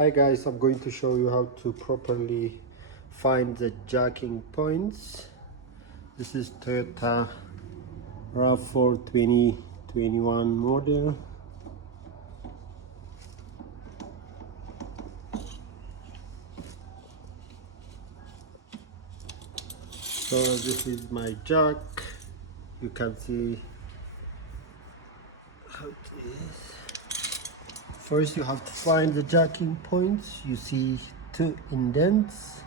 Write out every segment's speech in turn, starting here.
Hi guys, I'm going to show you how to properly find the jacking points. This is Toyota RAV4 2021 model. So this is my jack. You can see how it is. First you have to find the jacking points. You see two indents.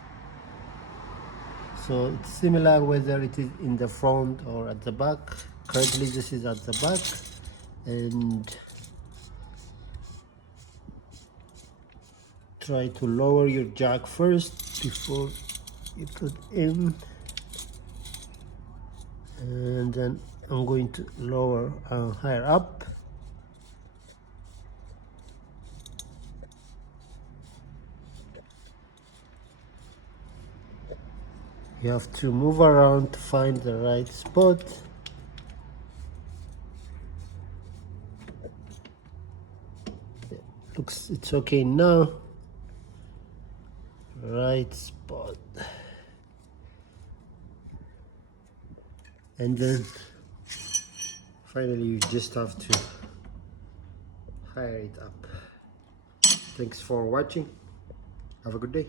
So it's similar whether it is in the front or at the back. Currently this is at the back, and try to lower your jack first before you put in, and then I'm going to lower higher up. You have to move around to find the right spot. Looks it's okay now. Right spot. And then finally you just have to higher it up. Thanks for watching. Have a good day.